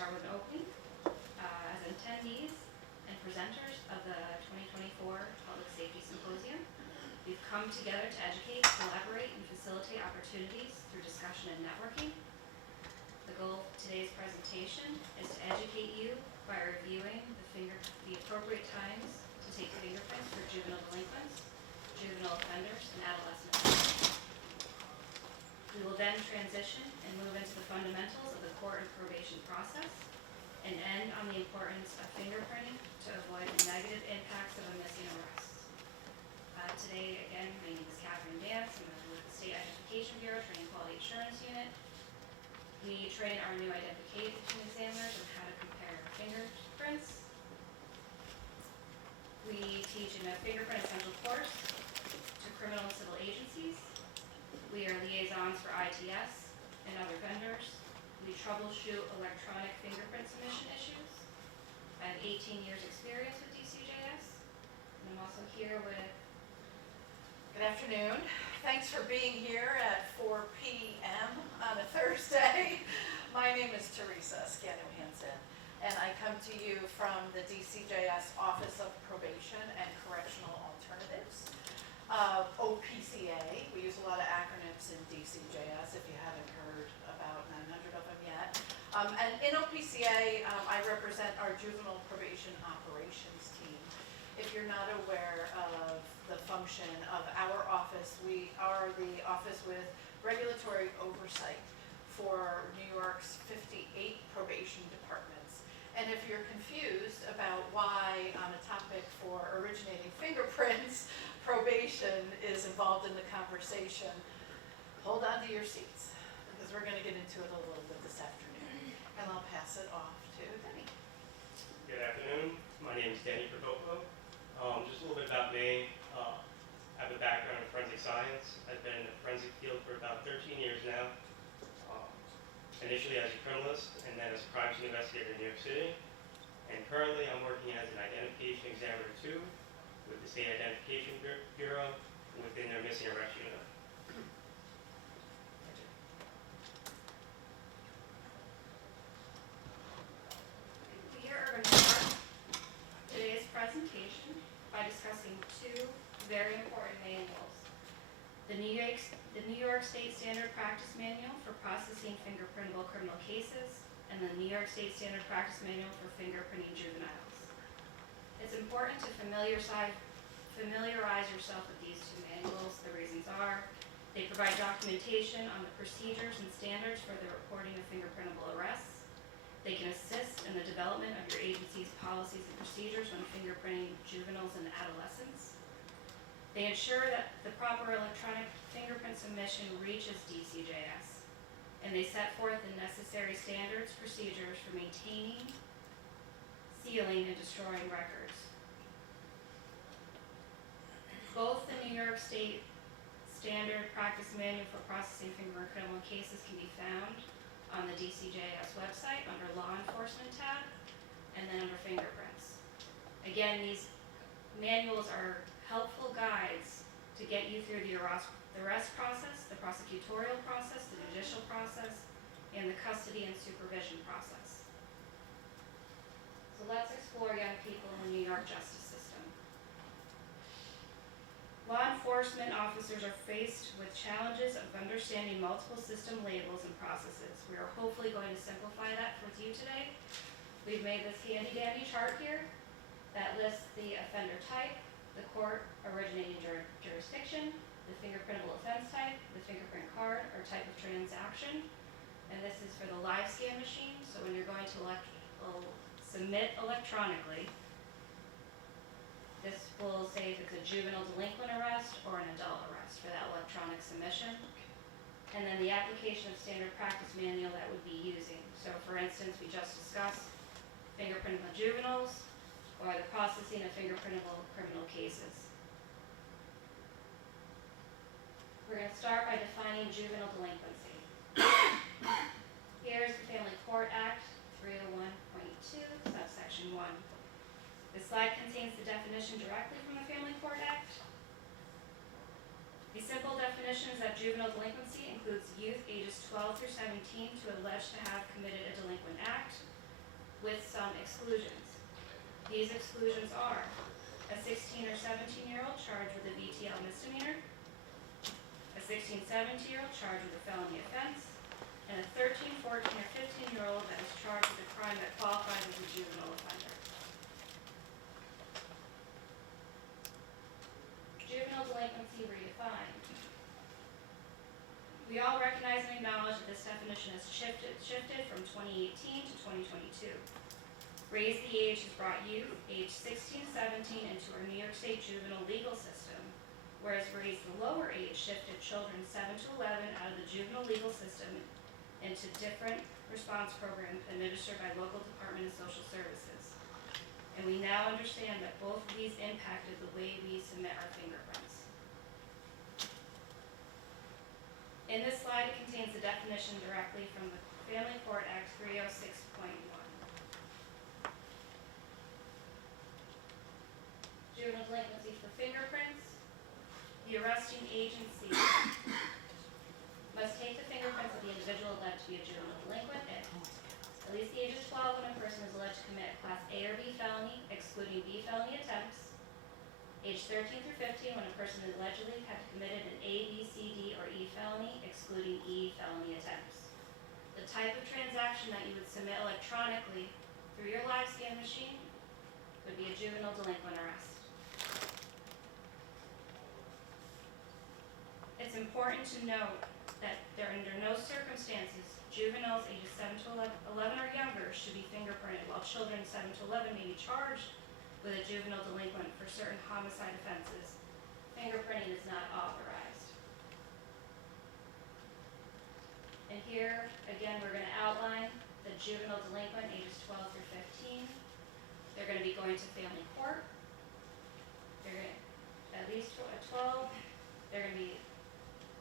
start with an opening. As attendees and presenters of the 2024 Public Safety Symposium, we've come together to educate, collaborate, and facilitate opportunities through discussion and networking. The goal of today's presentation is to educate you by reviewing the appropriate times to take fingerprints for juvenile delinquents, juvenile offenders, and adolescents. We will then transition and move into the fundamentals of the court and probation process and end on the importance of fingerprinting to avoid the negative impacts of a missing arrest. Today, again, my name is Catherine Dance. I'm with the State Identification Bureau Training Quality Assurance Unit. We train our new identification examiners on how to compare fingerprints. We teach in a fingerprint essential course to criminal and civil agencies. We are liaisons for ITS and other vendors. We troubleshoot electronic fingerprint submission issues. I have 18 years experience with DCJS, and I'm also here with... Good afternoon. Thanks for being here at 4 p.m. on a Thursday. My name is Teresa Scanu-Hansen, and I come to you from the DCJS Office of Probation and Correctional Alternatives. OPCA, we use a lot of acronyms in DCJS if you haven't heard about 900 of them yet. And in OPCA, I represent our juvenile probation operations team. If you're not aware of the function of our office, we are the office with regulatory oversight for New York's 58 probation departments. And if you're confused about why on a topic for originating fingerprints, probation is involved in the conversation, hold on to your seats because we're going to get into it a little bit this afternoon. And I'll pass it off to Denny. Good afternoon. My name is Denny Procopo. Just a little bit about me. I have a background in forensic science. I've been in the forensic field for about 13 years now. Initially as a criminalist and then as a crime scene investigator in New York City. And currently I'm working as an identification examiner 2 with the State Identification Bureau within their missing arrest unit. We are going to start today's presentation by discussing two very important manuals. The New York State Standard Practice Manual for Processing Fingerprintable Criminal Cases and the New York State Standard Practice Manual for Fingerprinting Juveniles. It's important to familiarize yourself with these two manuals. The reasons are they provide documentation on the procedures and standards for the reporting of fingerprintable arrests. They can assist in the development of your agency's policies and procedures when fingerprinting juveniles and adolescents. They ensure that the proper electronic fingerprint submission reaches DCJS, and they set forth the necessary standards, procedures for maintaining, sealing, and destroying records. Both the New York State Standard Practice Manual for Processing Fingerprint Criminal Cases can be found on the DCJS website under Law Enforcement tab, and then under Fingerprints. Again, these manuals are helpful guides to get you through the arrest process, the prosecutorial process, the judicial process, and the custody and supervision process. So let's explore young people in the New York justice system. Law enforcement officers are faced with challenges of understanding multiple system labels and processes. We are hopefully going to simplify that with you today. We've made this handy dandy chart here that lists the offender type, the court originating jurisdiction, the fingerprintable offense type, the fingerprint card or type of transaction, and this is for the live scan machine. So when you're going to submit electronically, this will say if it's a juvenile delinquent arrest or an adult arrest for that electronic submission. And then the application of standard practice manual that would be using. So for instance, we just discussed fingerprintable juveniles, or the processing of fingerprintable criminal cases. We're going to start by defining juvenile delinquency. Here's the Family Court Act 301.2, subsection 1. This slide contains the definition directly from the Family Court Act. The simple definition is that juvenile delinquency includes youth ages 12 through 17 to allege to have committed a delinquent act. with some exclusions. These exclusions are a 16 or 17-year-old charged with a VTL misdemeanor, a 16, 17-year-old charged with a felony offense, and a 13, 14, or 15-year-old that is charged with a crime that qualifies as a juvenile offender. Juvenile delinquency redefined. We all recognize and acknowledge that this definition has shifted from 2018 to 2022. Raise the Age has brought youth, age 16, 17, into our New York State juvenile legal system, whereas Raise the Lower Age shifted children 7 to 11 out of the juvenile legal system into different response programs administered by local Department of Social Services. And we now understand that both of these impacted the way we submit our fingerprints. In this slide, it contains the definition directly from the Family Court Act 306.1. Juvenile delinquency for fingerprints. The arresting agency must take the fingerprints of the individual alleged to be a juvenile delinquent if at least the age of 12 when a person is alleged to commit a Class A or B felony, excluding B felony attempts, age 13 through 15 when a person is allegedly have committed an A, B, C, D, or E felony, excluding E felony attempts. The type of transaction that you would submit electronically through your live scan machine would be a juvenile delinquent arrest. It's important to note that under no circumstances juveniles ages 7 to 11 or younger should be fingerprinted, while children 7 to 11 may be charged with a juvenile delinquent for certain homicide offenses. Fingerprinting is not authorized. And here, again, we're going to outline the juvenile delinquent ages 12 through 15. They're going to be going to family court. They're going to, at least 12. They're going to be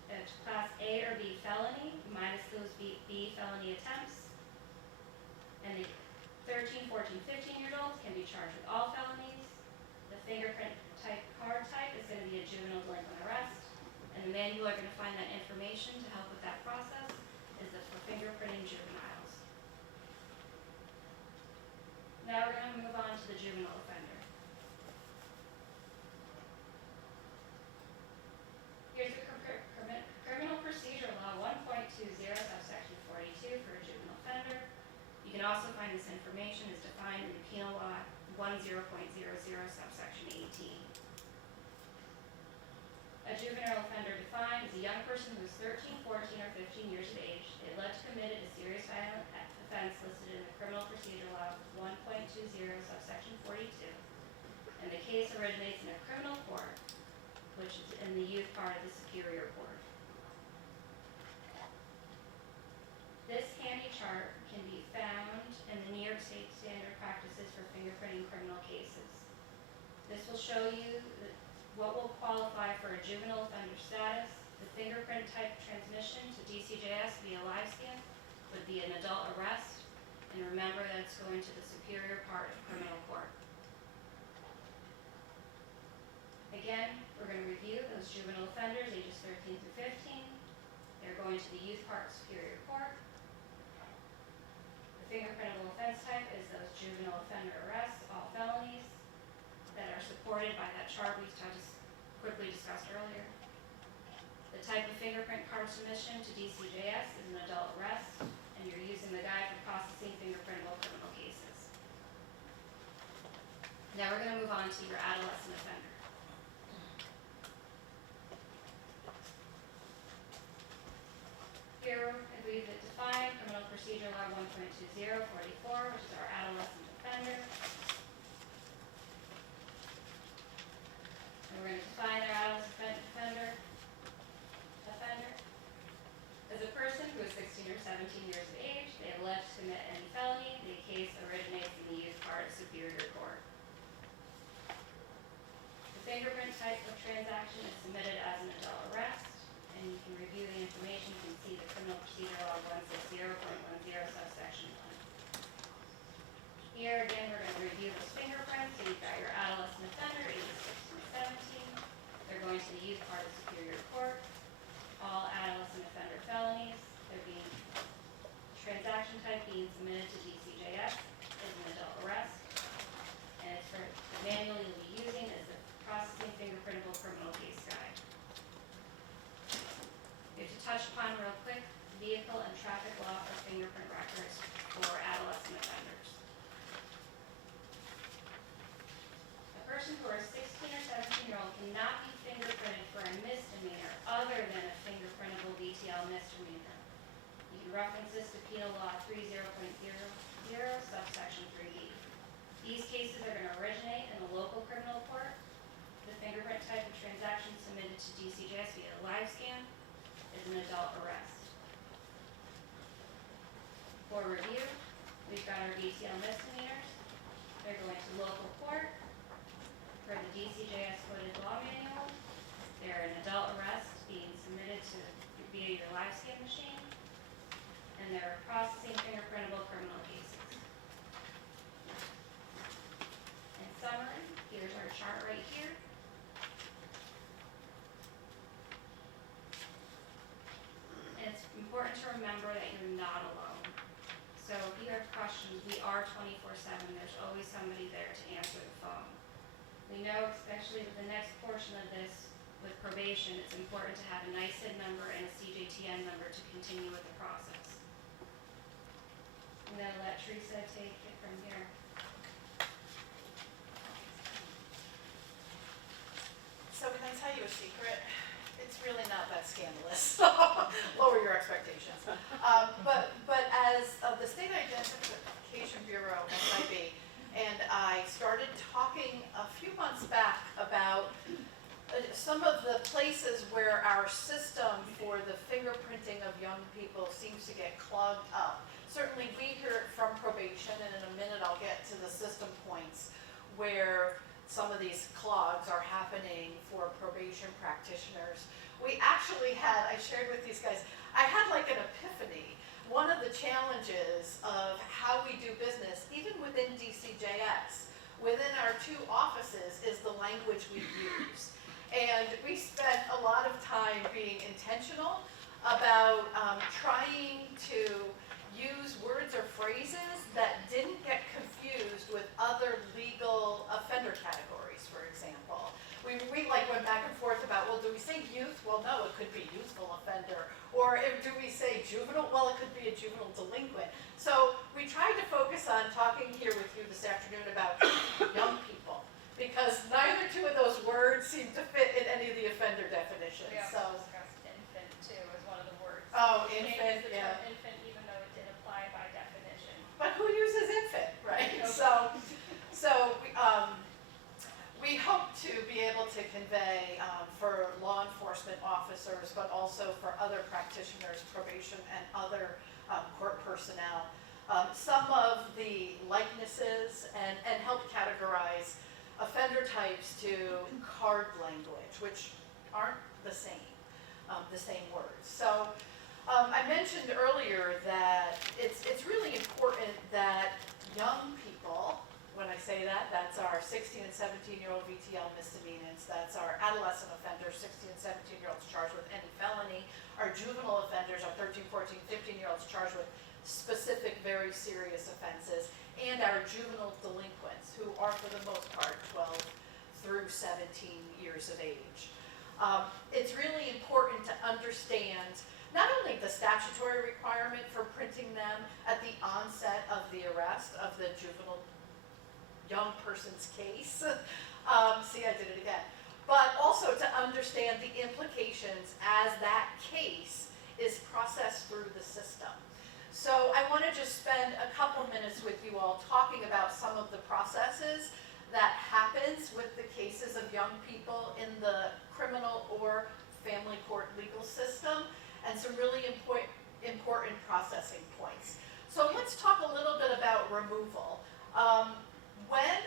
a Class A or B felony, minus those B felony attempts. And the 13, 14, 15-year-olds can be charged with all felonies. The fingerprint card type is going to be a juvenile delinquent arrest. And the manual are going to find that information to help with that process is for fingerprinting juveniles. Now we're going to move on to the juvenile offender. Here's the Criminal Procedure Law 1.20 subsection 42 for a juvenile offender. You can also find this information is defined in the Penal Law 10.00 subsection 18. A juvenile offender defined as a young person who is 13, 14, or 15 years of age. They alleged committed a serious violent offense listed in the Criminal Procedure Law 1.20 subsection 42. And the case originates in a criminal court, which is in the youth part of the Superior Court. This handy chart can be found in the New York State Standard Practices for Fingerprinting Criminal Cases. This will show you what will qualify for a juvenile offender status. The fingerprint type transmission to DCJS via live scan would be an adult arrest, and remember that it's going to the superior part of criminal court. Again, we're going to review those juvenile offenders ages 13 through 15. They're going to the youth part superior court. The fingerprintable offense type is those juvenile offender arrests, all felonies that are supported by that chart we just quickly discussed earlier. The type of fingerprint card submission to DCJS is an adult arrest, and you're using the guide for processing fingerprintable criminal cases. Now we're going to move on to your adolescent offender. Here we've defined Criminal Procedure Law 1.2044, which is our adolescent offender. And we're going to define our adolescent offender as a person who is 16 or 17 years of age. They have alleged to commit any felony. The case originates in the youth part of Superior Court. The fingerprint type of transaction is submitted as an adult arrest, and you can review the information. You can see the Criminal Procedure Law 160.10 subsection 1. Here again, we're going to review those fingerprints. So you've got your adolescent offender, ages 16 to 17. They're going to the youth part of Superior Court. All adolescent offender felonies. They're being transaction type being submitted to DCJS is manual you'll be using is the Processing Fingerprintable Criminal Case Guide. We have to touch upon real quick vehicle and traffic law or fingerprint records for adolescent offenders. A person who is 16 or 17-year-old cannot be fingerprinted for a misdemeanor other than a fingerprintable DTL misdemeanor. You can reference this to Penal Law 30.00 subsection 3E. These cases are going to originate in a local criminal court. The fingerprint type of transaction submitted to DCJS via live scan is an adult arrest. For review, we've got our DTL misdemeanors. They're going to local court for the DCJS coded law manual. They're an adult arrest being submitted to via your live scan machine. And they're processing fingerprintable criminal cases. In summary, here's our chart right here. And it's important to remember that you're not alone. So if you have questions, we are 24/7. There's always somebody there to answer the phone. We know, especially with the next portion of this, with probation, it's important to have a NICID number and a CJTN number to continue with the process. I'm going to let Teresa take it from here. So can I tell you a secret? It's really not that scandalous. Lower your expectations. But as the State Identification Bureau, SIB, and I started talking a few months back about some of the places where our system for the fingerprinting of young people seems to get clogged up. Certainly we hear it from probation, and in a minute I'll get to the system points where some of these clogs are happening for probation practitioners. We actually had, I shared with these guys, I had like an epiphany. One of the challenges of how we do business, even within DCJS, within our two offices, is the language we use. And we spent a lot of time being intentional about trying to use words or phrases that didn't get confused with other legal offender categories, for example. We like went back and forth about, well, do we say youth? Well, no, it could be youthful offender. Or do we say juvenile? Well, it could be a juvenile delinquent. So we tried to focus on talking here with you this afternoon about young people, because neither two of those words seem to fit in any of the offender definitions. We So, also discussed infant too as one of the words. oh, Change infant, the yeah. term infant even though it did apply by definition. But who uses infant, right? So we hope to be able to convey for law enforcement officers, but also for other practitioners, probation, and other court personnel, some of the likenesses and help categorize offender types to card language, which aren't the same words. So I mentioned earlier that it's really important that young people, when I say that, that's our 16 and 17-year-old VTL misdemeanors, that's our adolescent offenders, 16 and 17-year-olds charged with any felony, our juvenile offenders, our 13, 14, 15-year-olds charged with specific very serious offenses, and our juvenile delinquents, who are for the most part 12 through 17 years of age. It's really important to understand not only the statutory requirement for printing them at the onset of the arrest of the juvenile young person's case, see, I did it again, but also to understand the implications as that case is processed through the system. So I want to just spend a couple minutes with you all talking about some of the processes that happens with the cases of young people in the criminal or family court legal system, and some really important processing points. So let's talk a little bit about removal. When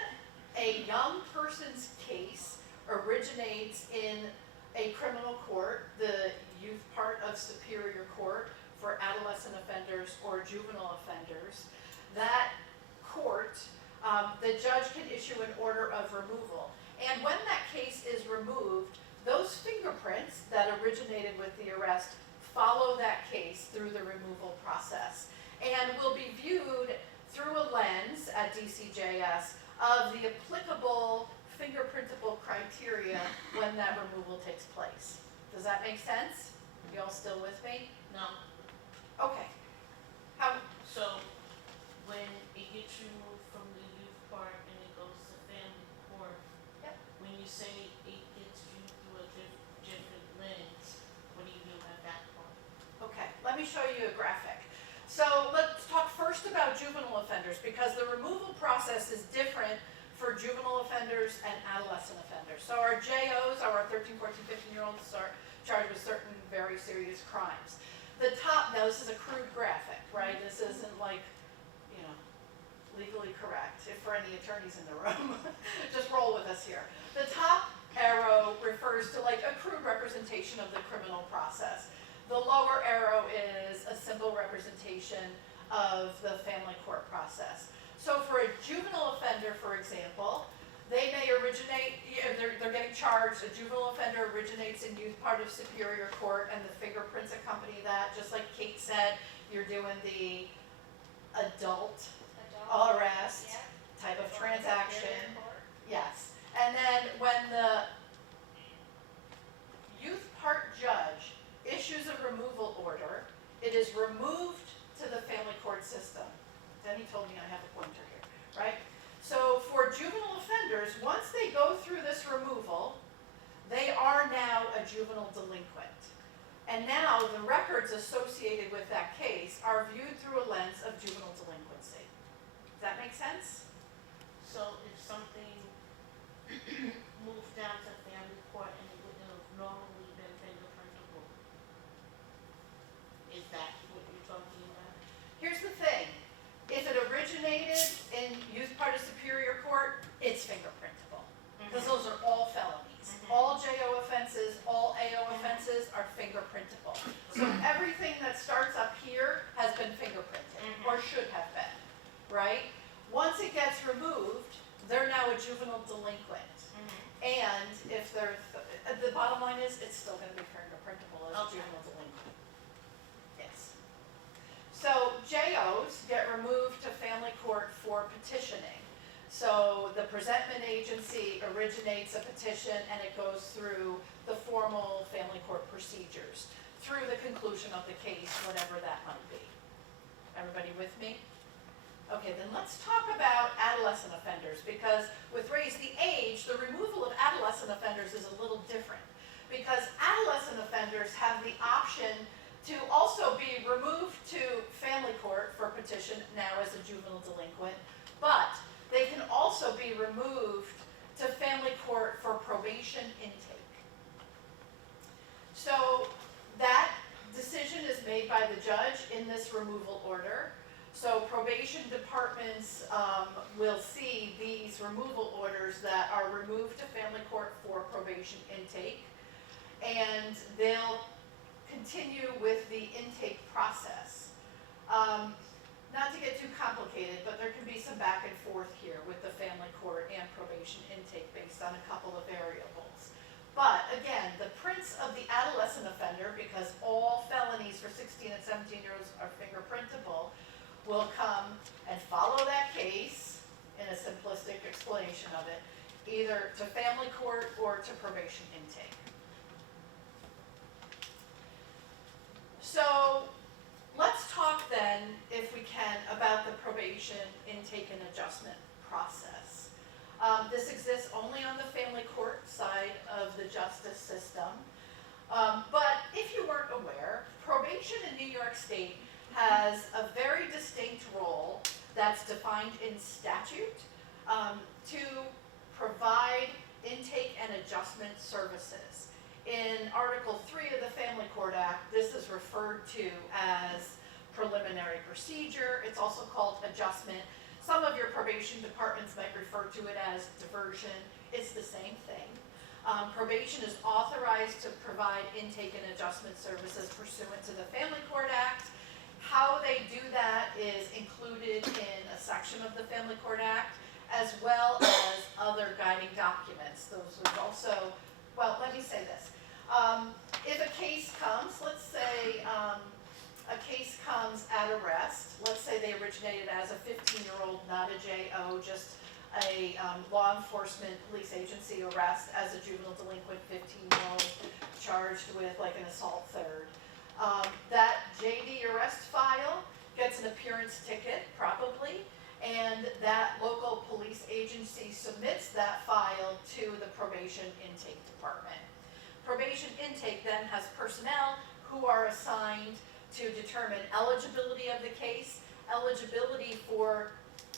a young person's case originates in a criminal court, the youth part of Superior Court for adolescent offenders or juvenile offenders, that court, the judge can issue an order of removal. And when that case is removed, those fingerprints that originated with the arrest follow that case through the removal process and will be viewed through a lens at DCJS of the applicable fingerprintable criteria when that removal takes place. Does that make sense? You all still with me? No, Okay. How, so when it gets removed from the youth part and it goes to family court. Yep. When you say it gets viewed through a different lens, what do you mean by that part? okay, let me show you a graphic. So let's talk first about juvenile offenders, because the removal process is different for juvenile offenders and adolescent offenders. So our JOs, our 13, 14, 15-year-olds, are charged with certain very serious crimes. The top, now this is a crude graphic, right? This isn't like, you know, legally correct, if for any attorneys in the room. Just roll with us here. The top arrow refers to like a crude representation of the criminal process. The lower arrow is a simple representation of the family court process. So for a juvenile offender, for example, they may originate, they're getting charged, a juvenile offender originates in youth part of Superior Court, and the fingerprints accompany that. Just like Kate said, you're doing the adult arrest Yeah. type of Or transaction. barrier court. Yes, and then when the youth part judge issues a removal order, it is removed to the family court system. Denny told me I have a pointer here, right? So for juvenile offenders, once they go through this removal, they are now a juvenile delinquent. And now the records associated with that case are viewed through a lens of juvenile delinquency. Does that make sense? So if something moves down to family court and it wouldn't have normally been fingerprintable, is that what you're talking about? Here's the thing, if it originated in youth part of Superior Court, it's fingerprintable, because those are all felonies. All JO offenses, all AO offenses are fingerprintable. So everything that starts up here has been fingerprinted, or should have been, right? Once it gets removed, they're now a juvenile delinquent. And if they're, the bottom line is, it's still gonna be fingerprintable as a Okay. juvenile delinquent. Yes. So JOs get removed to family court for petitioning. So the presentment agency originates a petition and it goes through the formal family court procedures through the conclusion of the case, whatever that might be. Everybody with me? Okay, then let's talk about adolescent offenders, because with raise the age, the removal of adolescent offenders is a little different. Because adolescent offenders have the option to also be removed to family court for petition now as a juvenile delinquent, but they can also be removed to family court for probation intake. So that decision is made by the judge in this removal order. So probation departments will see these removal orders that are removed to family court for probation intake, and they'll continue with the intake process. Not to get too complicated, but there can be some back and forth here with the family court and probation intake based on a couple of variables. But again, the prints of the adolescent offender, because all felonies for 16 and 17-year-olds are fingerprintable, will come and follow that case in a simplistic explanation of it, either to family court or to probation intake. So let's talk then, if we can, about the probation intake and adjustment process. This exists only on the family court side of the justice system. But if you weren't aware, probation in New York State has a very distinct role that's defined in statute to provide intake and adjustment services. In Article 3 of the Family Court Act, this is referred to as preliminary procedure. It's also called adjustment. Some of your probation departments might refer to it as diversion. It's the same thing. Probation is authorized to provide intake and adjustment services pursuant to the Family Court Act. How they do that is included in a section of the Family Court Act, as well as other guiding documents. Those would also, well, let me say this. If a case comes, let's say a case comes at arrest, let's say they originated as a 15-year-old, not a JO, just a law enforcement police agency arrest as a juvenile delinquent 15-year-old charged with like an assault third. That JD arrest file gets an appearance ticket, probably, and that local police agency submits that file to the probation intake department. Probation intake then has personnel who are assigned to determine eligibility of the case. Eligibility for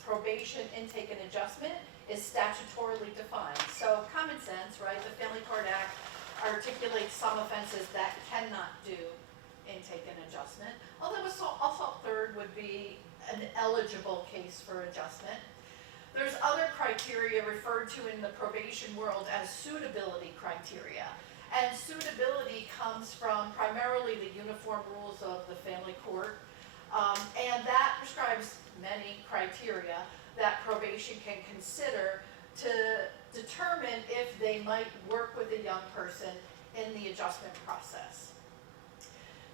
probation intake and adjustment is statutorily defined. So common sense, right? The Family Court Act articulates some offenses that cannot do intake and adjustment. Although assault third would be an eligible case for adjustment. There's other criteria referred to in the probation world as suitability criteria. And suitability comes from primarily the uniform rules of the family court. And that prescribes many criteria that probation can consider to determine if they might work with a young person in the adjustment process.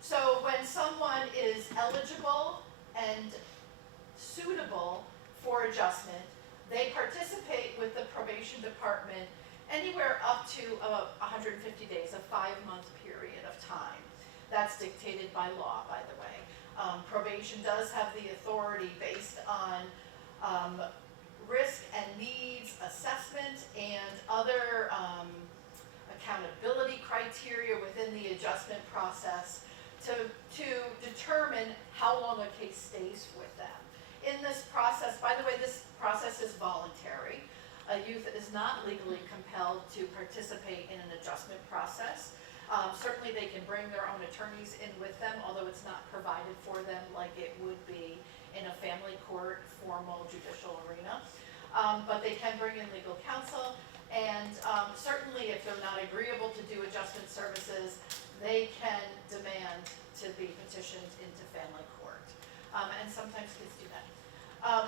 So when someone is eligible and suitable for adjustment, they participate with the probation department anywhere up to 150 days, a 5-month period of time. That's dictated by law, by the way. Probation does have the authority based on risk and needs assessment and other accountability criteria within the adjustment process to determine how long a case stays with them. In this process, by the way, this process is voluntary. A youth is not legally compelled to participate in an adjustment process. Certainly they can bring their own attorneys in with them, although it's not provided for them like it would be in a family court formal judicial arena. But they can bring in legal counsel, and certainly if they're not agreeable to do adjustment services, they can demand to be petitioned into family court. And sometimes kids do that.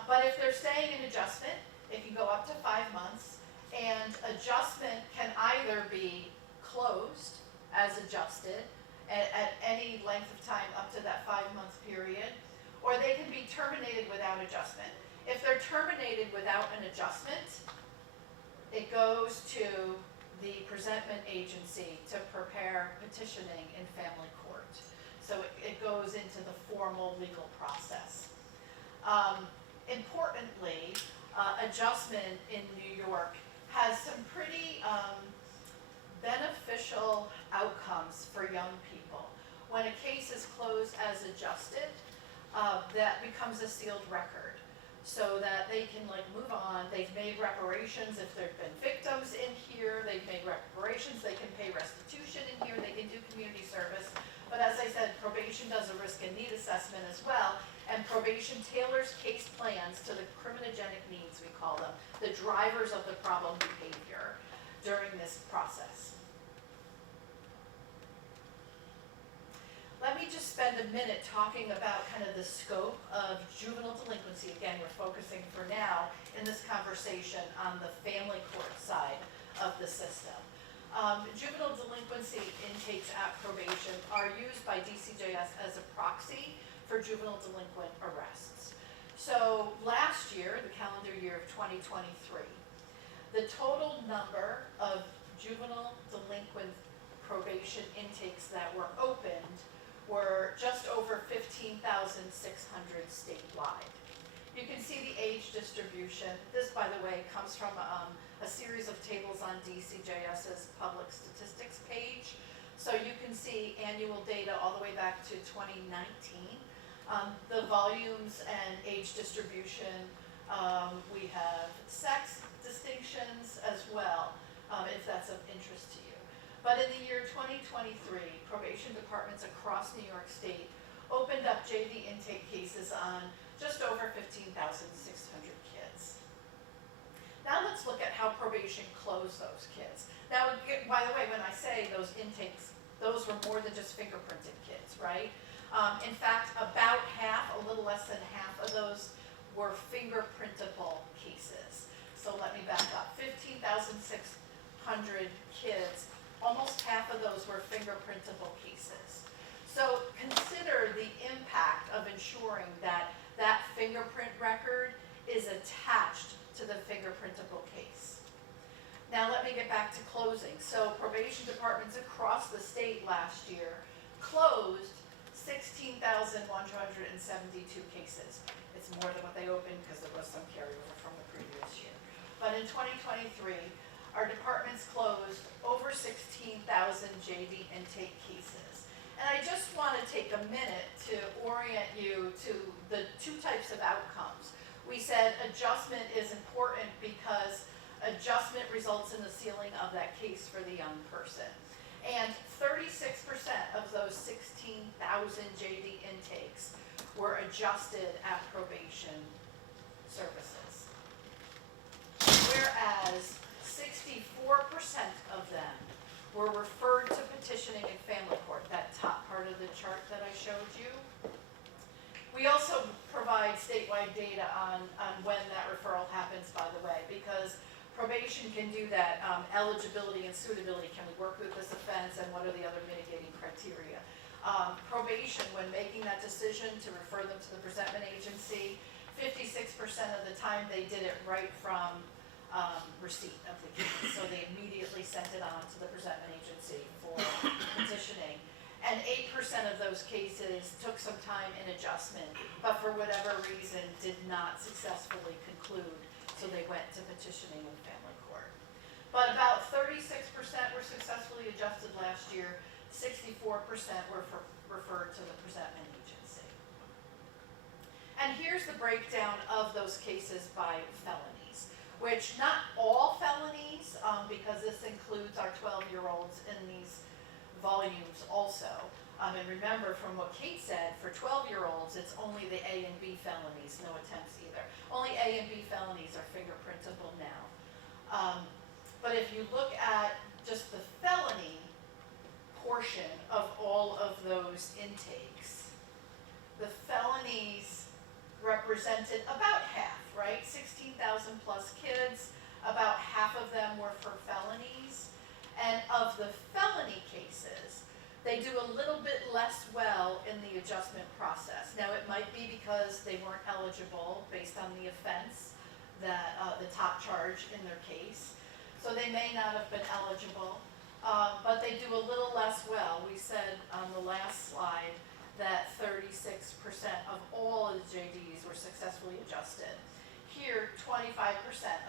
But if they're staying in adjustment, it can go up to 5 months, and adjustment can either be closed as adjusted at any length of time up to that 5-month period, or they can be terminated without adjustment. If they're terminated without an adjustment, it goes to the presentment agency to prepare petitioning in family court. So it goes into the formal legal process. Importantly, adjustment in New York has some pretty beneficial outcomes for young people. When a case is closed as adjusted, that becomes a sealed record so that they can move on. They've made reparations if there've been victims in here, they've made reparations, they can pay restitution in here, they can do community service. But as I said, probation does a risk and need assessment as well, and probation tailors case plans to the criminogenic needs, we call them, the drivers of the problem behavior during this process. Let me just spend a minute talking about kind of the scope of juvenile delinquency. Again, we're focusing for now in this conversation on the family court side of the system. Juvenile delinquency intakes at probation are used by DCJS as a proxy for juvenile delinquent arrests. So last year, the calendar year of 2023, the total number of juvenile delinquent probation intakes that were opened were just over 15,600 statewide. You can see the age distribution. This, by the way, comes from a series of tables on DCJS's public statistics page. So you can see annual data all the way back to 2019. The volumes and age distribution, we have sex distinctions as well, if that's of interest to you. But in the year 2023, probation departments across New York State opened up JV intake cases on just over 15,600 kids. Now let's look at how probation closed those kids. Now, by the way, when I say those intakes, those were more than just fingerprinted kids, right? In fact, about half, a little less than half of those were fingerprintable cases. So let me back up. 15,600 kids, almost half of those were fingerprintable cases. So consider the impact of ensuring that that fingerprint record is attached to the fingerprint departments across the state last year closed 16,172 cases. It's more than what they opened because there was some carryover from the previous year. But in 2023, our departments closed over 16,000 JD intake cases. And I just want to take a minute to orient you to the two types of outcomes. We said adjustment is important because adjustment results in the sealing of that case for the young person. And 36% of those 16,000 JD intakes were adjusted at probation services. Whereas 64% of them were referred to petitioning in family court, that top part of the chart that I showed you. We also provide statewide data on when that referral happens, by the way, because probation can do that eligibility and suitability. Can we work with this offense, and what are the other mitigating criteria? Probation, when making that decision to refer them to the presentment agency, 56% of the time they did it right from receipt of the case. So they immediately sent it on to the presentment agency for petitioning. And 8% of those cases took some time in adjustment, but for whatever reason did not successfully conclude, so they went to petitioning in family court. But about 36% were successfully adjusted last year, 64% were referred to the presentment agency. And here's the breakdown of those cases by felonies, which not all felonies, because this includes our 12-year-olds in these volumes also. And remember from what Kate said, for 12-year-olds, it's only the A and B felonies, no attempts either. Only A and B felonies are fingerprintable now. But if you look at just the felony portion of all of those intakes, the felonies represented about half, right? 16,000 plus kids, about half of them were for felonies. And of the felony cases, they do a little bit less well in the adjustment process. Now, it might be because they weren't eligible based on the offense, that the top charge in their case. So they may not have been eligible, but they do a little less well. We said on the last slide that 36% of all of the JDs were successfully adjusted. Here, 25%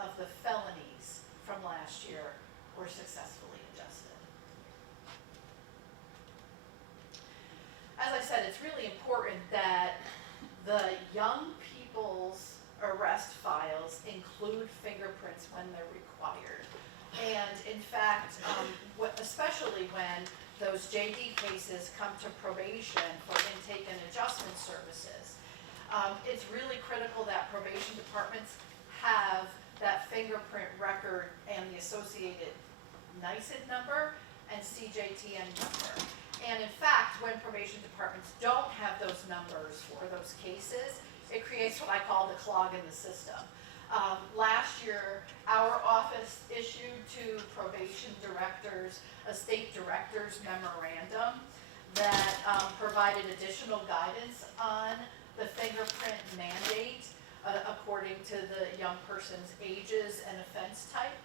of the felonies from last year were successfully adjusted. As I said, it's really important that the young people's arrest files include fingerprints when they're required. And in fact, especially when those JD cases come to probation for intake and adjustment services, it's really critical that probation departments have that fingerprint record and the associated NICID number and CJTN number. And in fact, when probation departments don't have those numbers for those cases, it creates what I call the clog in the system. Last year, our office issued to probation directors a state director's memorandum that provided additional guidance on the fingerprint mandate according to the young person's ages and offense type.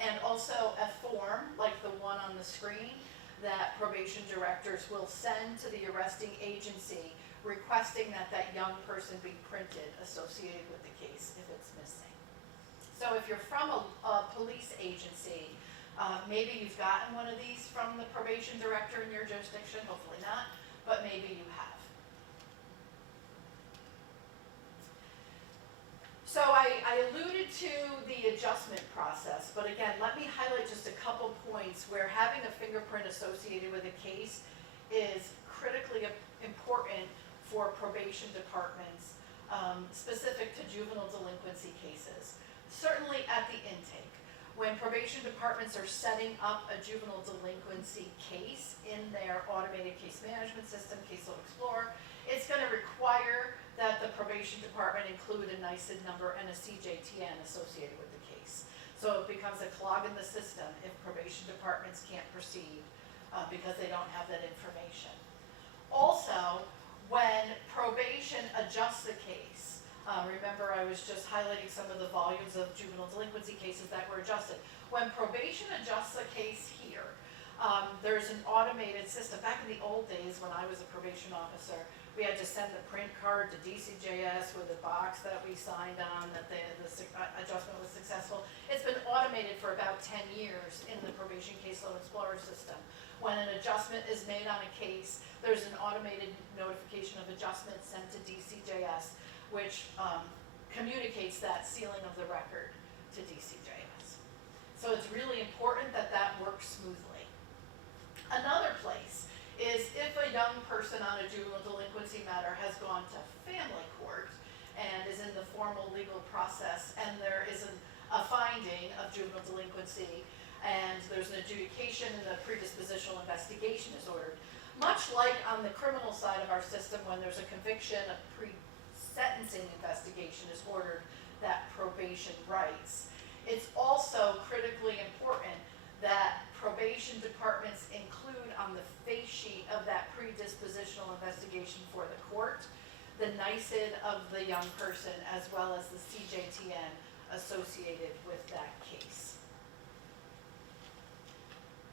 And also a form, like the one on the screen, that probation directors will send to the arresting agency requesting that that young person be printed associated with the case if it's missing. So if you're from a police agency, maybe you've gotten one of these from the probation director in your jurisdiction, hopefully not, but maybe you have. So I alluded to the adjustment process, but again, let me highlight just a couple points where having a fingerprint associated with a case is critically important for probation departments, specific to juvenile delinquency cases. Certainly at the intake, when probation departments are setting up a juvenile delinquency case in their automated case management system, Caseload Explorer, it's going to require that the probation department include a NICID number and a CJTN associated with the case. So it becomes a clog in the system if probation departments can't proceed because they don't have that information. Also, when probation adjusts the case, remember I was just highlighting some of the volumes of juvenile delinquency cases that were adjusted. When probation adjusts a case here, There's an automated system. Back in the old days when I was a probation officer, we had to send the print card to DCJS with a box that we signed on that the adjustment was successful. It's been automated for about 10 years in the Probation Caseload Explorer system. When an adjustment is made on a case, there's an automated notification of adjustment sent to DCJS, which communicates that sealing of the record to DCJS. So it's really important that that works smoothly. Another place is if a young person on a juvenile delinquency matter has gone to family court and is in the formal legal process, and there isn't a finding of juvenile delinquency, and there's an adjudication and a predispositional investigation is ordered. Much like on the criminal side of our system, when there's a conviction, a pre-sentencing investigation is ordered that probation writes. It's also critically important that probation departments include on the face sheet of that predispositional investigation for the court the NICID of the young person as well as the CJTN associated with that case.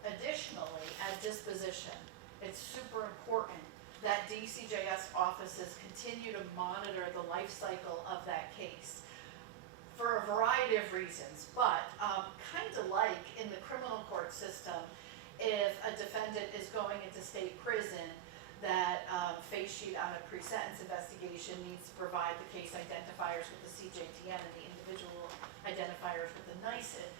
Additionally, at disposition, it's super important that DCJS offices continue to monitor the life cycle of that case for a variety of reasons, but kind of like in the criminal court system, if a defendant is going into state prison, that face sheet on a pre-sentence investigation needs to provide the case identifiers with the CJTN and the individual identifiers with the NICID.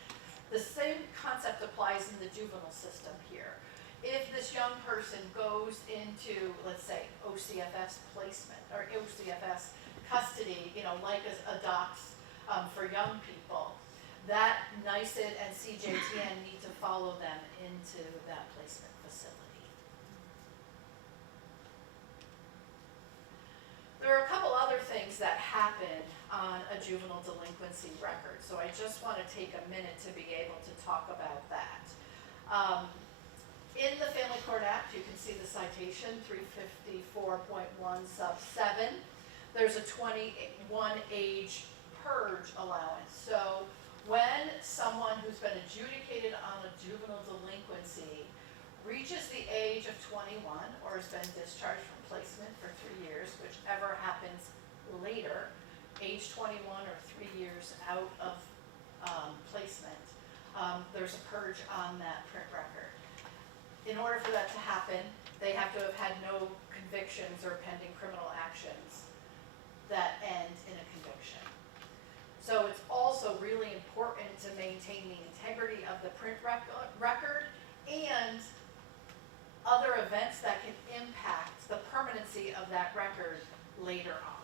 The same concept applies in the juvenile system here. If this young person goes into, let's say, OCFS placement or OCFS custody, like a DOCS for young people, that NICID and CJTN need to follow them into that placement facility. There are a couple other things that happen on a juvenile delinquency record, so I just want to take a minute to be able to talk about that. In the Family Court Act, you can see the citation, 354.1 sub 7. There's a 21 age purge allowance. So when someone who's been adjudicated on a juvenile delinquency reaches the age of 21 or has been discharged from placement for 3 years, whichever happens later, age 21 or 3 years out of placement, there's a purge on that print record. In order for that to happen, they have to have had no convictions or pending criminal actions that end in a conviction. So it's also really important to maintain the integrity of the print record and other events that can impact the permanency of that record later on.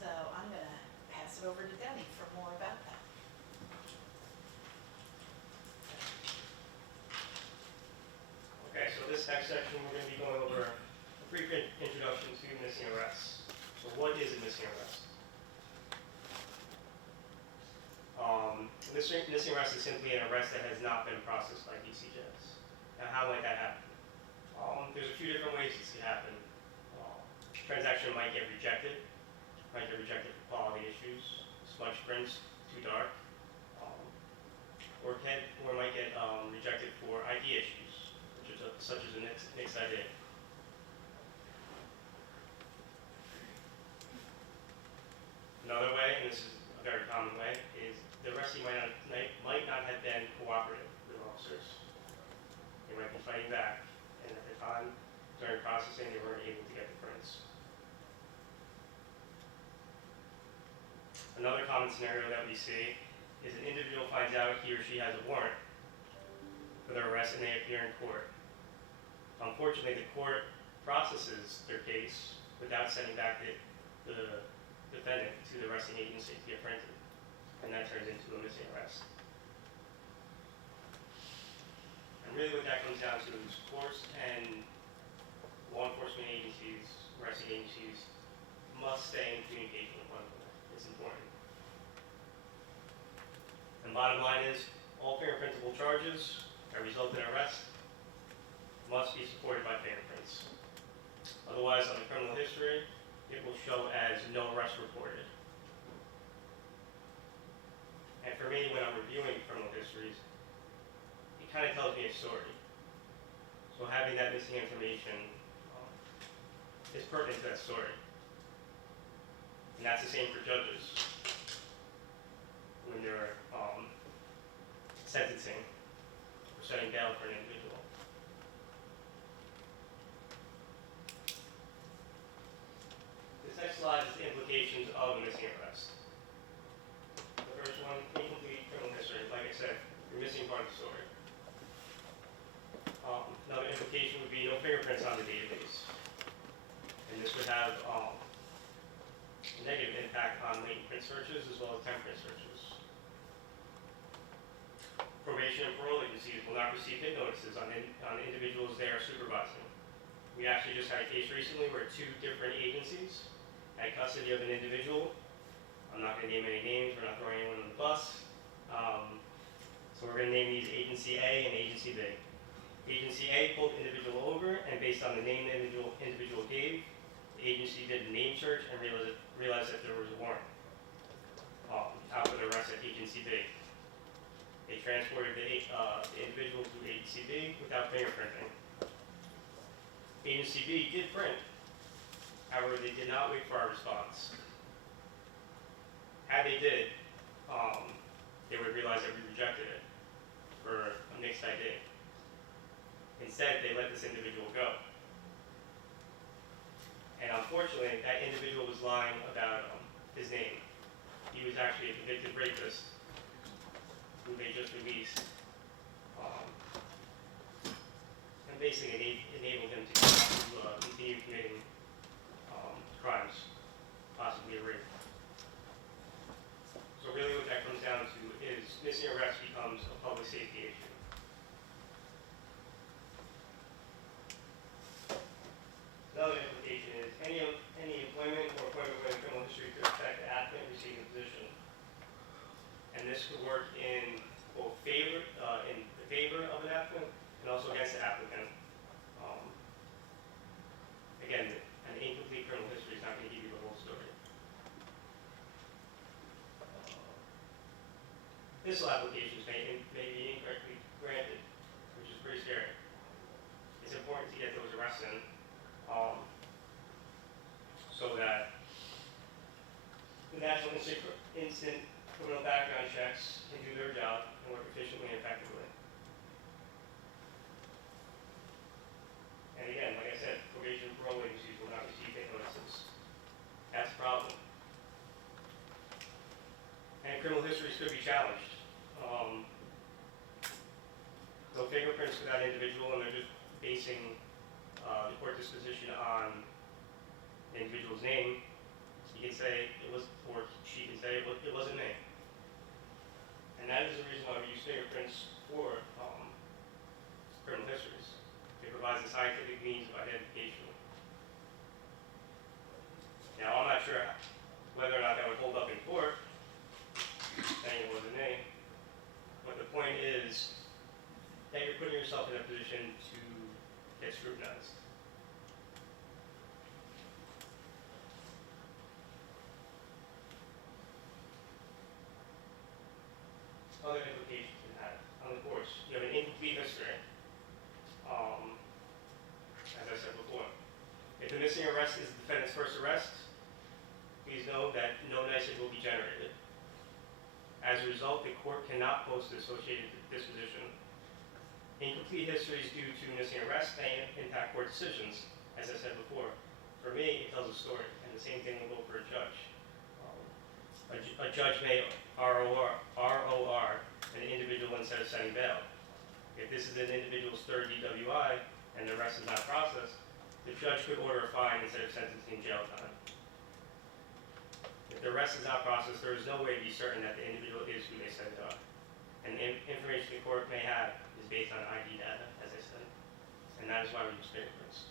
So I'm going to pass it over to Denny for more about that. Okay, so this next section we're going to be going over a brief introduction to missing arrests. So what is a missing arrest? Missing arrest is simply an arrest that has not been processed by DCJS. Now, how might that happen? There's a few different ways this could happen. Transaction might get rejected for quality issues, smudge prints, too dark, or might get rejected for ID issues, such as a NICS ID. Another way, and this is a very common way, is the arrestee might not have been cooperative with officers. They might be fighting back, and at the time, during processing, they weren't able to get the prints. Another common scenario that we see is an individual finds out he or she has a warrant for their arrest and they appear in court. Unfortunately, the court processes their case without sending back the defendant to the arresting agency to get printed, and that turns into a missing arrest. And really what that comes down to is courts and law enforcement agencies, arresting agencies, must stay in communication with one another. It's important. And bottom line is, all fingerprintable charges that result in arrest must be supported by fingerprints. Otherwise, on the criminal history, it will show as no arrest reported. And for me, when I'm reviewing criminal histories, it kind of tells me a story. So having that missing information is pertinent to that story. And that's the same for judges when they're sentencing or setting bail for an individual. This next slide is the implications of a missing arrest. The first one, incomplete criminal history. Like I said, you're missing part of the story. Another implication would be no fingerprints on the database. And this would have a negative impact on latent print searches as well as temp-print searches. Probation and parole agencies will not receive hit notices on individuals they are supervising. We actually just had a case recently where 2 different agencies had custody of an individual. I'm not going to name any names, we're not throwing anyone on the bus. So we're going to name these Agency A and Agency B. Agency A pulled the individual over, and based on the name the individual gave, the agency did a name search and realized that there was a warrant out for the arrest at Agency B. They transported the individual to Agency B without fingerprinting. Agency B did print, however, they did not wait for our response. Had they did, they would realize that we rejected it for a mixed ID. Instead, they let this individual go. And unfortunately, that individual was lying about his name. He was actually a convicted rapist who they just released. And basically enabled him to continue committing crimes, possibly a rape. So really what that comes down to is missing arrest becomes a public safety issue. Another implication is any employment or appointment with criminal history could affect the applicant receiving the position. And this could work in both favor, in the favor of an applicant and also against the applicant. Again, an incomplete criminal history is not going to give you the whole story. Missile applications may be incorrectly granted, which is pretty scary. It's important to get those arrests in. So that the National Instant Criminal Background Checks can do their job and work efficiently and effectively. And again, like I said, probation and parole agencies will not receive hit notices. That's a problem. And criminal histories could be challenged. No fingerprints for that individual, and they're just basing the court disposition on the individual's name. He can say it was, or she can say it wasn't me. And that is the reason why we use fingerprints for criminal histories. It provides a scientific means of identification. Now, I'm not sure whether or not that would hold up in court, saying it wasn't me. But the point is that you're putting yourself in a position to get scrutinized. Other implications in that, on the course, you have an incomplete history. As I said before, if the missing arrest is the defendant's first arrest, please know that no NICID will be generated. As a result, the court cannot post the associated disposition. Incomplete histories due to missing arrests may impact court decisions, as I said before. For me, it tells a story, and the same thing will go for a judge. A judge may ROR an individual instead of setting bail. If this is an individual's 3rd DWI and the arrest is not processed, the judge could order a fine instead of sentencing jail time. If the arrest is not processed, there is no way to be certain that the individual is who they said they are. And the information the court may have is based on ID data, as I said. And that is why we use fingerprints.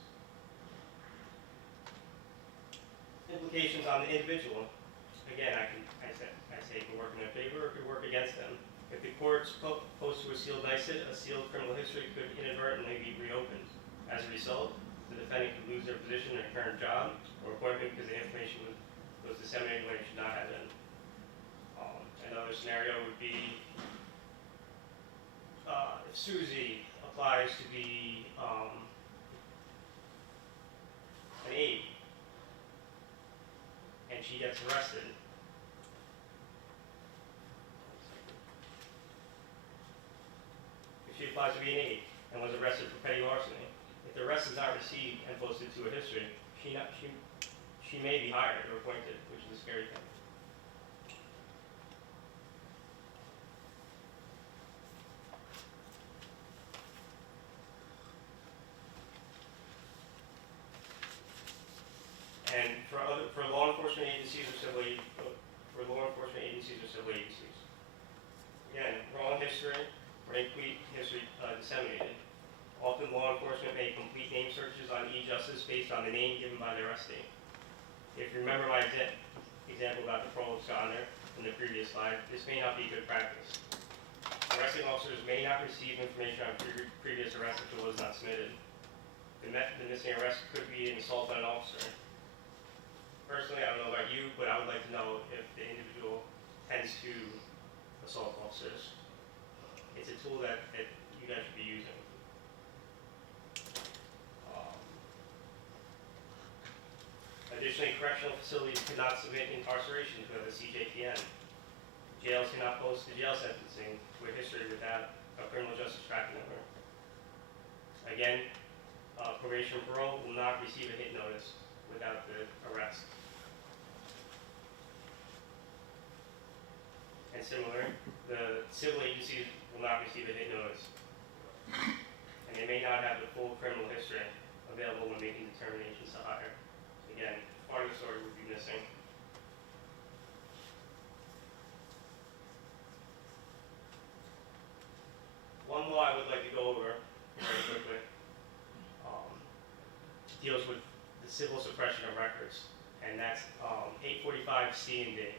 Implications on the individual. Again, I say it can work in their favor or it could work against them. If the court's post to a sealed NICID, a sealed criminal history could inadvertently be reopened. As a result, the defendant could lose their position in their current job or appointment because the information was disseminated when it should not have been. And Another scenario would be if Susie applies to be an aide and she gets arrested. If she applies to be an aide and was arrested for petty larceny, if the arrest is not received and posted to a history, she may be hired or appointed, which is a scary thing. And for law enforcement agencies or civil agencies, again, wrong history or incomplete history disseminated. Often law enforcement may complete name searches on e-justice based on the name given by the arrestee. If you remember my example about the parole absconder from the previous slide, this may not be good practice. Arresting officers may not receive information on previous arrests if it was not submitted. The missing arrest could be an assault on an officer. Personally, I don't know about you, but I would like to know if the individual tends to assault officers. It's a tool that you guys should be using. Additionally, correctional facilities cannot submit incarceration to the CJTN. Jails cannot post the jail sentencing to a history without a criminal justice tracking number. Again, probation and parole will not receive a hit notice without the arrest. And similar, the civil agencies will not receive a hit notice. And they may not have the full criminal history available when making determinations to hire. Again, part of the story would be missing. One law I would like to go over very quickly deals with the civil suppression of records, and that's 845C and D.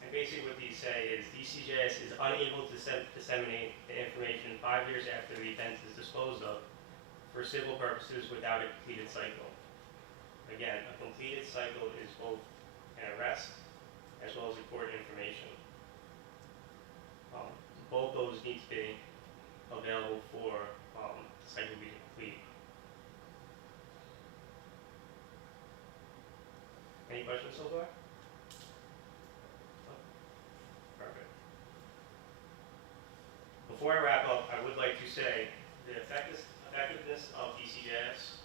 And basically what these say is DCJS is unable to disseminate the information 5 years after the offense is disposed of for civil purposes without a completed cycle. Again, a completed cycle is both an arrest as well as important information. Both those need to be available for the cycle to be complete. Any questions so far? Perfect. Before I wrap up, I would like to say the effectiveness of DCJS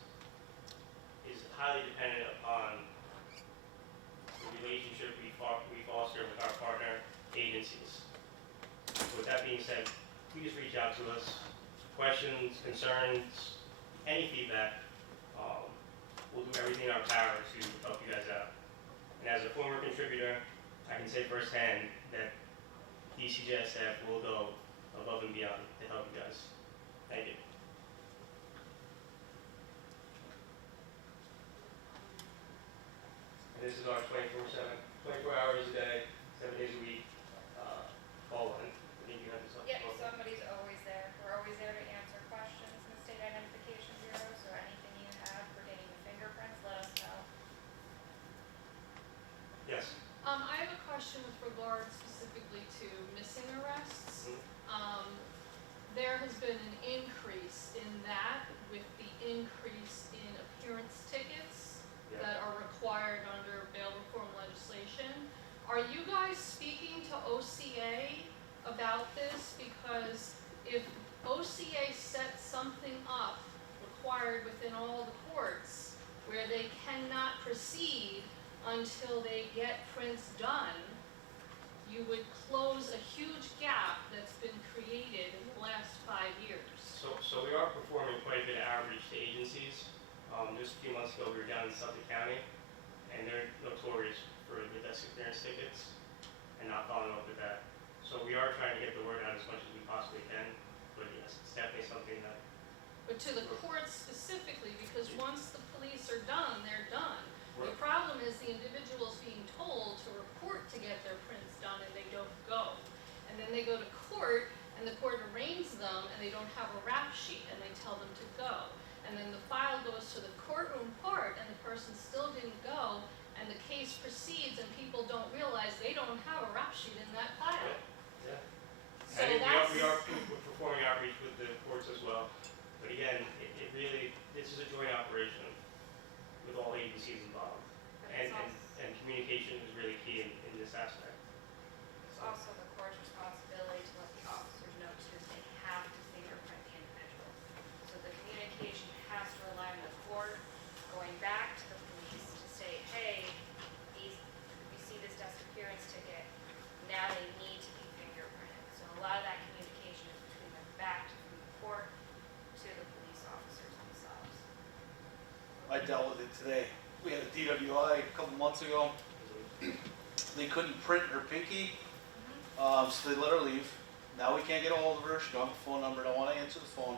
is highly dependent upon the relationship we foster with our partner agencies. With that being said, please reach out to us. Questions, concerns, any feedback. We'll do everything in our power to help you guys out. And as a former contributor, I can say firsthand that DCJS staff will go above and beyond to help you guys. Thank you. And this is our 24/7, 24 hours a day, 7 days a week, call line. I think you have this up. Yep, somebody's always there. We're always there to answer questions in the State Identification Bureau, so anything you have pertaining to fingerprints, let us know. Yes. I have a question with regard specifically to missing arrests. There has been an increase in that with the increase in appearance tickets Yeah. that are required under bail reform legislation. Are you guys speaking to OCA about this? Because if OCA sets something up required within all the courts where they cannot proceed until they get prints done, you would close a huge gap that's been created in the last 5 years. So we are performing quite a bit of outreach to agencies. Just a few months ago, we were down in Suffolk County, and they're notorious for the desk clearance tickets and not following up with that. So we are trying to get the word out as much as we possibly can, but yes, it's definitely something that. But to the courts specifically, because once the police are done, they're done. The Right. problem is the individual's being told to report to get their prints done and they don't go. And then they go to court and the court arraigns them and they don't have a rap sheet and they tell them to go. And then the file goes to the courtroom part and the person still didn't go and the case proceeds and people don't realize they don't have a rap sheet in that file. Yeah. So And that's. we're performing outreach with the courts as well. But again, it really, this is a joint operation with all agencies involved. But And, it's and, also, and communication is really key in this aspect. it's also the court's responsibility to let the officers know too, they have to fingerprint the individual. So the communication has to rely on the court going back to the police to say, hey, we see this disappearance ticket, now they need to be fingerprinted. So a lot of that communication is between the back from the court to the police officers themselves. I dealt with it today. We had a DWI a couple months ago. They couldn't print her pinky, so they let her leave. Now we can't get a hold of her. She don't have a phone number, don't want to answer the phone.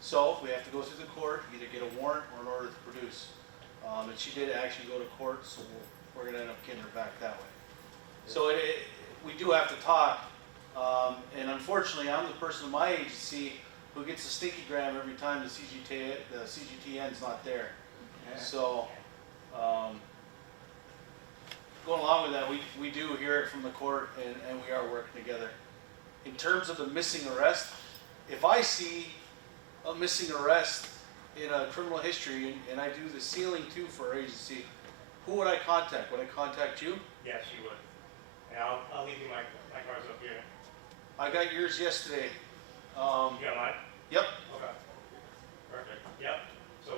So we have to go through the court, either get a warrant or an order to produce. And she did actually go to court, so we're going to end up getting her back that way. So we do have to talk. And unfortunately, I'm the person in my agency who gets a stinky gram every time the CGTN's not there. So, going along with that, we do hear it from the court, and we are working together. In terms of the missing arrest, if I see a missing arrest in a criminal history, and I do the sealing too for our agency, who would I contact? Would I contact you? Yes, you would. And I'll leave you my cards up here. I got yours yesterday. You got mine? Yep. Okay. Perfect. Yep. So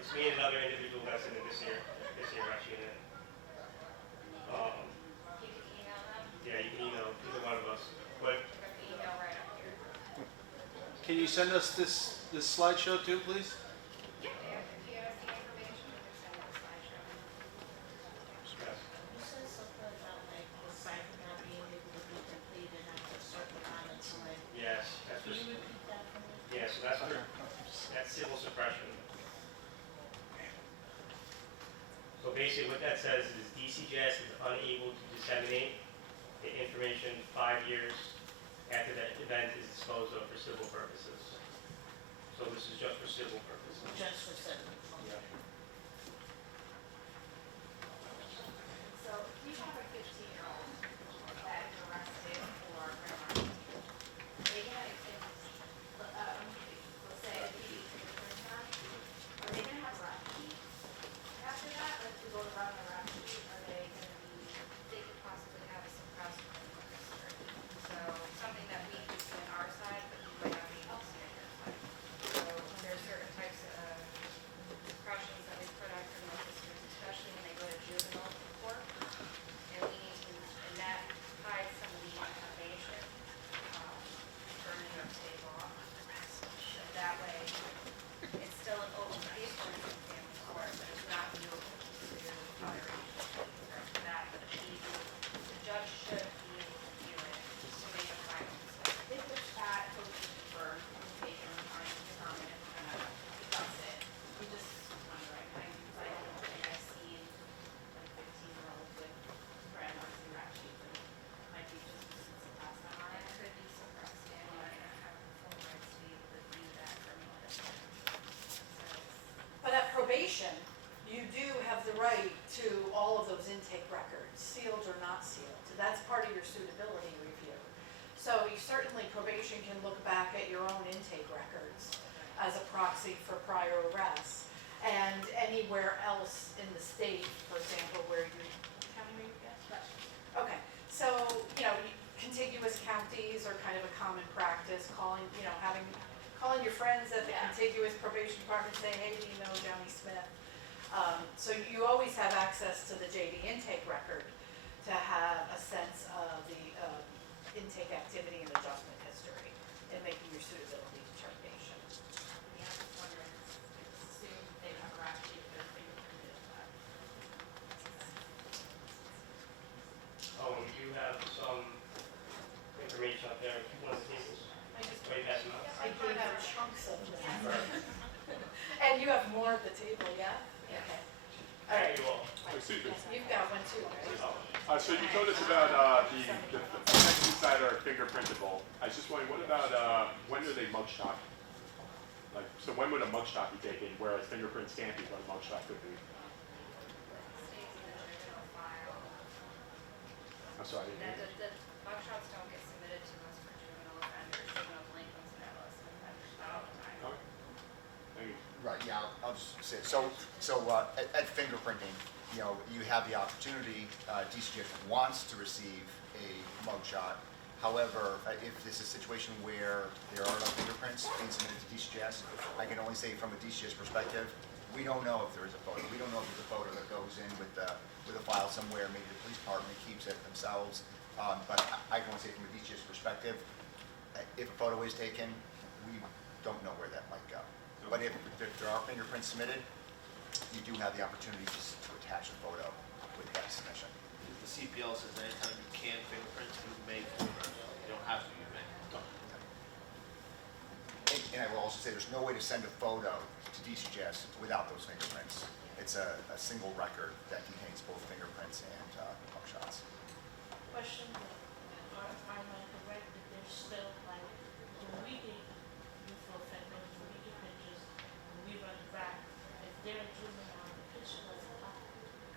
it's me and another individual that's in this year rush unit. You can email them, Yeah, you can email either one of us. But put the email right up here. Can you send us this slideshow too, please? Yeah, if you have the information, we can send it a slideshow. yes. You said something about like the site not being able to be completed after a certain amount of time. Yes, that's Can just, you repeat that for me? yeah, so that's civil suppression. So basically what that says is DCJS is unable to disseminate the information 5 years after that event is disposed of for civil purposes. So this is just for civil purposes. Just for certain. Yeah. So if you have a 15-year-old that is arrested for marijuana, they can, let's say, the fingerprint time, are they gonna have rap sheet after that, like to go to run the rap sheet, are they gonna be, they could possibly have a suppressed criminal history. So something that we could see on our side, but you might not be able to see on your side. So there's certain types of suppressions that we put on criminal histories, especially when they go to juvenile court. And we need to, and that hides some of the information, for New York State law. So that way, it's still an open case for an family court, but it's not viewable to other agencies or that, but the judge should be able to view it to make a final decision. If it's at post confirmed, taken on determined, and that's it. We just wondering, I don't think I've seen like 15-year-olds with grandmas and rap sheets, and it might be just suppressed on our end. It could be suppressed, and we might not have the full rights to be able to view that criminal history. So it's, But at probation, you do have the right to all of those intake records, sealed or not sealed. So that's part of your suitability review. So you certainly, probation can look back at your own intake records as a proxy for prior arrests. And anywhere else in the state, for example, where you, how many you get? Okay, so, contiguous counties are kind of a common practice, calling your friends at the Yeah. contiguous probation department, saying, hey, do you know Johnny Smith? So you always have access to the JD intake record to have a sense of the intake activity and adjustment history in making your suitability determination. yeah, I'm just wondering, it's assumed they have a rap sheet, they're fingerprinted, but. Oh, and we do have some information up there. One of the cases. I just, Wait, pass them out. I gave out chunks of them. Perfect. And you have more at the table, yeah? Yeah. Okay. All right, Thank you all. Excuse me. you've got one too, right? Oh, So you told us about the next inside are fingerprintable. I was just wondering, what about when are they mugshot? Like, so when would a mugshot be taken, whereas fingerprints can't be, but a mugshot could be? Stays in the juvenile file. I'm sorry. I didn't hear. The was at fingerprinting, you know, you have the opportunity, DCJS wants to receive a mugshot. However, if this is a situation where there are no fingerprints being submitted to DCJS, I can only say from a DCJS perspective, we don't know if there is a photo. We don't know if there's a photo that goes in with a file somewhere. Maybe the police department keeps it themselves. But I can only say from a DCJS perspective, if a photo is taken, we don't know where that might go. But if there are fingerprints submitted, you do have the opportunity to attach a photo with that submission. The CPL says anytime you can fingerprint, you may fingerprint. You don't have to, you may. And I will also say there's no way to send a photo to DCJS without those fingerprints. It's a single record that contains both fingerprints and mugshots. Question, or if I'm correct, that there's still like, when we get youth offenders, when we get pictures, when we run it back, if they're a juvenile, the picture doesn't count.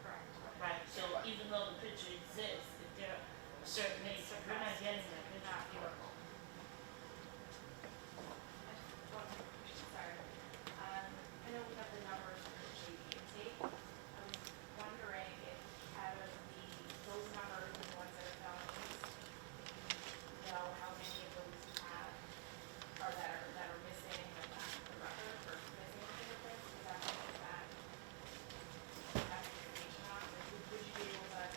Correct. Right, so even though the picture exists, if they're a certain age, we're not getting that picture. Not viewable. Sorry. I know we have the numbers for the JV intake. I was wondering if out of those numbers, the ones that are felonies, you know how many of those you have or that are missing the record or missing the fingerprints? Is that something that you have information on? Or would you be able to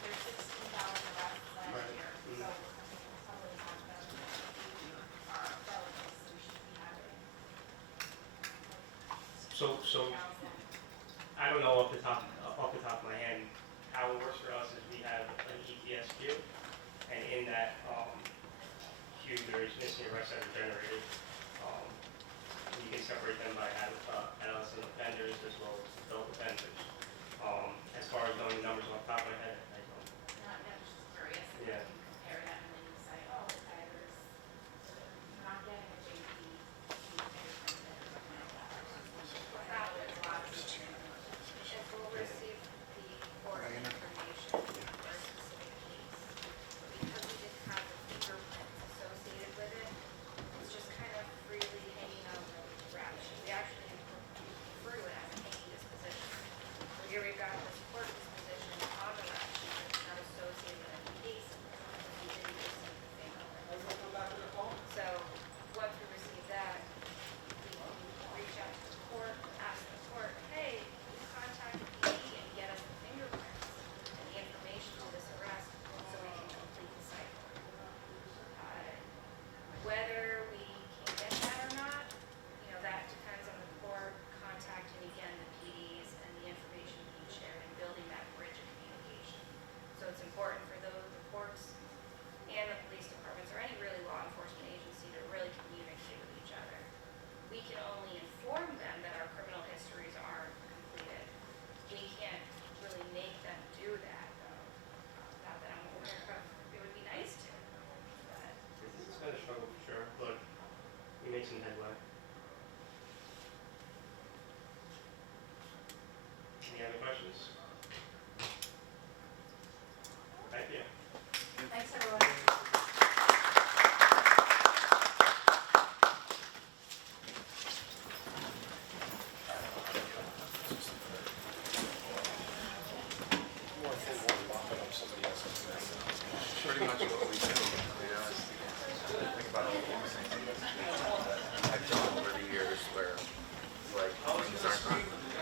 there's 16,000 arrests last Right. year, so I think it's probably not that many are felonies, so we should be having So 2,000. I don't know off the top of my head, how it works for us is we have an ETS queue, and in that queue, there is missing arrests that are generated. You can separate them by adolescent offenders as well as adult offenders. As far as knowing the numbers off the top of my head, I don't. I'm just curious if Yeah. you compare them and then you say, oh, okay, you're not getting a JP, fingerprinted or something like that. I know there's a lot of if we'll receive the court information for a specific case, because we didn't have the fingerprints associated with it, it's just kind of freely hanging on the rap sheet. We actually refer to it as a hanging disposition. So here we've got this court disposition on the rap sheet that's not associated with any case, because we didn't receive the fingerprint. So once we receive that, we can reach out to the court, ask the court, hey, can you contact the PD and get us the fingerprints and the information to this arrest so we can complete the cycle. Whether we can get that or not, you know, that depends on the court contacting again the PDs and the information being shared and building that bridge of communication. So it's important for the courts and the police departments or any really law enforcement agency to really communicate with each other. We can only inform them that our criminal histories aren't completed. We can't really make them do that though. Not that I'm aware of. It would be nice to, but. It's been a struggle for sure, but we made some headway. Any other questions? Thank you. Thanks, everyone. Pretty much.